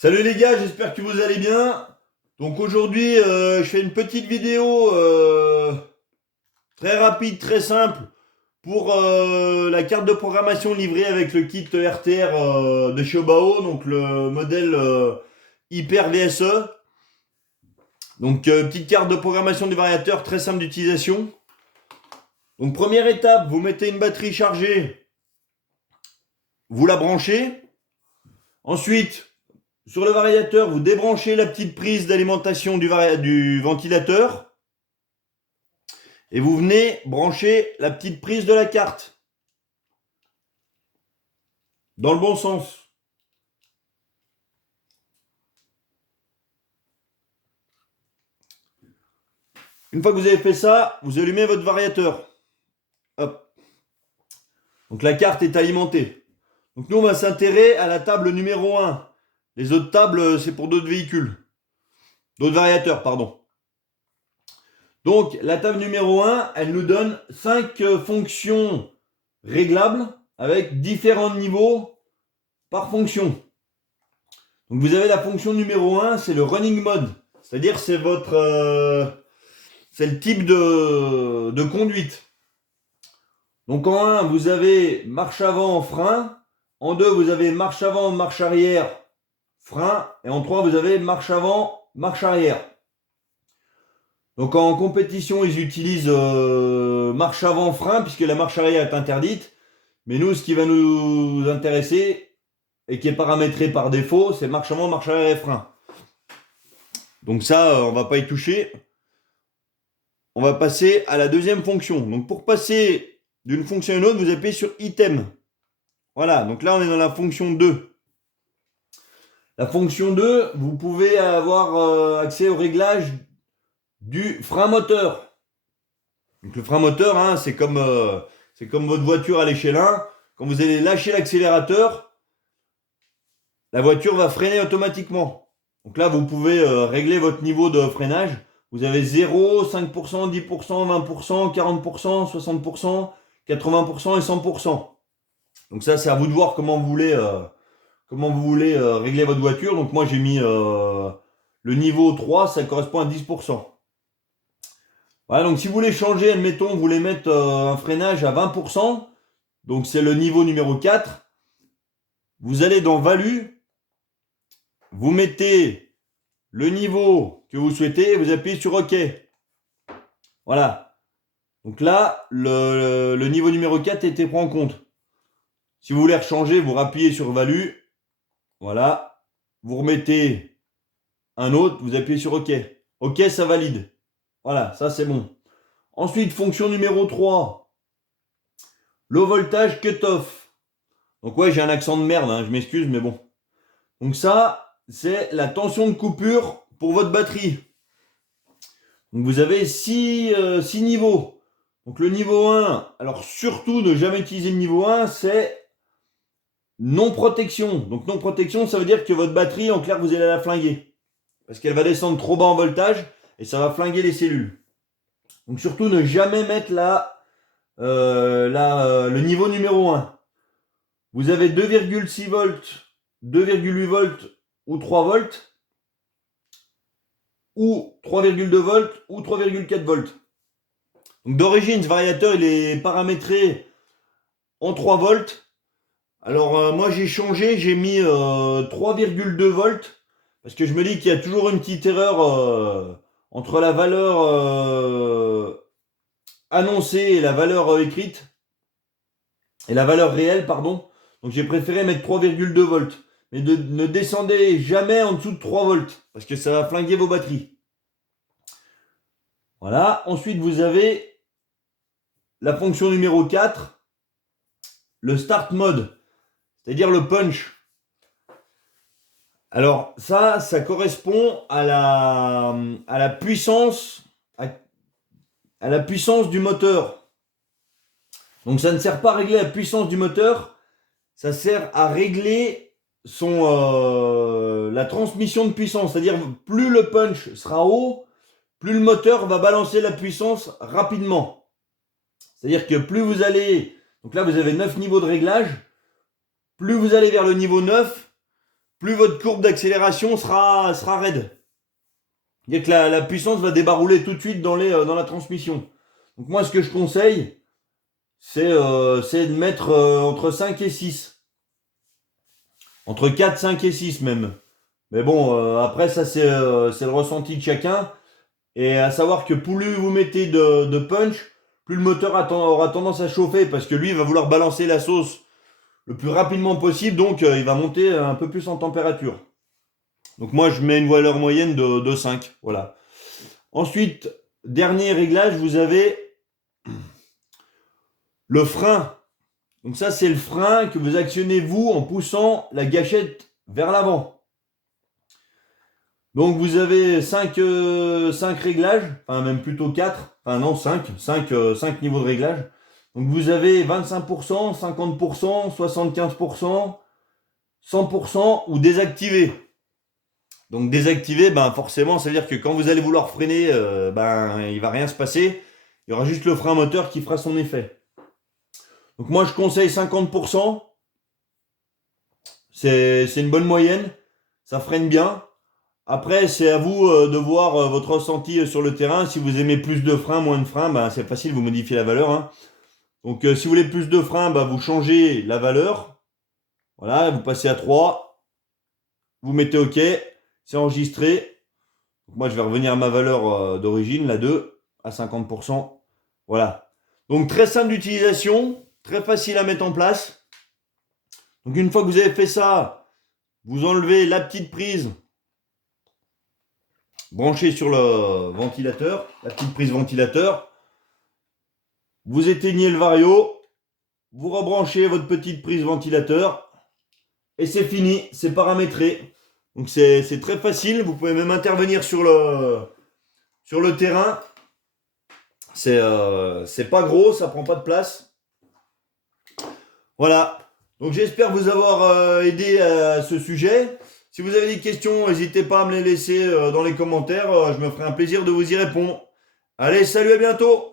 Salut les gars, j'espère que vous allez bien. Donc aujourd'hui, je fais une petite vidéo très rapide, très simple pour la carte de programmation livrée avec le kit RTR de chez Obao, donc le modèle Hyper VSE. Donc petite carte de programmation du variateur très simple d'utilisation. Donc première étape, vous mettez une batterie chargée, vous la branchez. Ensuite, sur le variateur, vous débranchez la petite prise d'alimentation du ventilateur et vous venez brancher la petite prise de la carte dans le bon sens. Une fois que vous avez fait ça, vous allumez votre variateur. Hop. Donc la carte est alimentée. Donc nous, on va s'intéresser à la table numéro 1. Les autres tables, c'est pour d'autres véhicules. D'autres variateurs, pardon. Donc la table numéro 1, elle nous donne 5 fonctions réglables avec différents niveaux par fonction. Donc vous avez la fonction numéro 1, c'est le running mode. C'est-à-dire c'est c'est le type de conduite. Donc en 1, vous avez marche avant, frein. En 2, vous avez marche avant, marche arrière, frein. Et en 3, vous avez marche avant, marche arrière. Donc en compétition, ils utilisent marche avant, frein, puisque la marche arrière est interdite. Mais nous, ce qui va nous intéresser, et qui est paramétré par défaut, c'est marche avant, marche arrière et frein. Donc ça, on va pas y toucher. On va passer à la deuxième fonction. Donc pour passer d'une fonction à une autre, vous appuyez sur item. Voilà, donc là on est dans la fonction 2. La fonction 2, vous pouvez avoir accès au réglage du frein moteur. Donc le frein moteur, hein, c'est comme votre voiture à l'échelle 1. Quand vous allez lâcher l'accélérateur, la voiture va freiner automatiquement. Donc là, vous pouvez régler votre niveau de freinage. Vous avez 0, 5%, 10%, 20%, 40%, 60%, 80% et 100%. Donc ça, c'est à vous de voir comment vous voulez régler votre voiture. Donc moi, j'ai mis le niveau 3, ça correspond à 10%. Voilà, donc si vous voulez changer, admettons, vous voulez mettre un freinage à 20%, donc c'est le niveau numéro 4. Vous allez dans Value, vous mettez le niveau que vous souhaitez et vous appuyez sur OK. Voilà. Donc là, le niveau numéro 4 a été pris en compte. Si vous voulez rechanger, vous rappuyez sur Value. Voilà. Vous remettez un autre, vous appuyez sur OK. OK, ça valide. Voilà, ça c'est bon. Ensuite, fonction numéro 3. Low voltage cutoff. Donc ouais, j'ai un accent de merde, hein, je m'excuse, mais bon. Donc ça, c'est la tension de coupure pour votre batterie. Donc vous avez 6 niveaux. Donc le niveau 1, alors surtout ne jamais utiliser le niveau 1, c'est non protection. Donc non protection, ça veut dire que votre batterie, en clair, vous allez la flinguer. Parce qu'elle va descendre trop bas en voltage et ça va flinguer les cellules. Donc surtout ne jamais mettre le niveau numéro 1. Vous avez 2,6 volts, 2,8 volts ou 3 volts, ou 3,2 volts ou 3,4 volts. Donc d'origine, ce variateur il est paramétré en 3 volts. Alors moi j'ai changé, j'ai mis 3,2 volts parce que je me dis qu'il y a toujours une petite erreur entre la valeur annoncée et la valeur écrite et la valeur réelle, pardon. Donc j'ai préféré mettre 3,2 volts. Mais ne descendez jamais en dessous de 3 volts parce que ça va flinguer vos batteries. Voilà. Ensuite, vous avez la fonction numéro 4, le start mode, c'est-à-dire le punch. Alors ça correspond à la puissance à la puissance du moteur. Donc ça ne sert pas à régler la puissance du moteur, ça sert à régler la transmission de puissance. C'est-à-dire plus le punch sera haut, plus le moteur va balancer la puissance rapidement. C'est-à-dire que plus vous allez, donc là vous avez 9 niveaux de réglage, plus vous allez vers le niveau 9, plus votre courbe d'accélération sera raide. C'est-à-dire que la puissance va débarrouler tout de suite dans la transmission. Donc moi, ce que je conseille, c'est de mettre entre 5 et 6. Entre 4, 5 et 6 même. Mais bon, après, ça, c'est le ressenti de chacun. Et à savoir que plus vous mettez de punch, plus le moteur aura tendance à chauffer, parce que lui, il va vouloir balancer la sauce le plus rapidement possible, donc il va monter un peu plus en température. Donc moi, je mets une valeur moyenne de 5. Voilà. Ensuite, dernier réglage, vous avez le frein. Donc ça, c'est le frein que vous actionnez vous en poussant la gâchette vers l'avant. Donc vous avez 5 réglages, enfin même plutôt 4, enfin non 5 niveaux de réglage. Donc vous avez 25%, 50%, 75%, 100% ou désactivé. Donc désactivé, ben forcément, ça veut dire que quand vous allez vouloir freiner, ben il va rien se passer. Il y aura juste le frein moteur qui fera son effet. Donc moi je conseille 50%. C'est une bonne moyenne. Ça freine bien. Après, c'est à vous de voir votre ressenti sur le terrain. Si vous aimez plus de frein, moins de frein, ben, c'est facile, vous modifiez la valeur. Hein. Donc si vous voulez plus de frein, ben, vous changez la valeur. Voilà, vous passez à 3. Vous mettez OK. C'est enregistré. Donc, moi, je vais revenir à ma valeur d'origine, la 2, à 50%. Voilà. Donc très simple d'utilisation, très facile à mettre en place. Donc une fois que vous avez fait ça, vous enlevez la petite prise branchée sur le ventilateur, la petite prise ventilateur. Vous éteignez le vario, vous rebranchez votre petite prise ventilateur et c'est fini, c'est paramétré. Donc c'est très facile, vous pouvez même intervenir sur le terrain. C'est pas gros, ça prend pas de place. Voilà. Donc j'espère vous avoir aidé à ce sujet. Si vous avez des questions, n'hésitez pas à me les laisser dans les commentaires. Je me ferai un plaisir de vous y répondre. Allez, salut, à bientôt!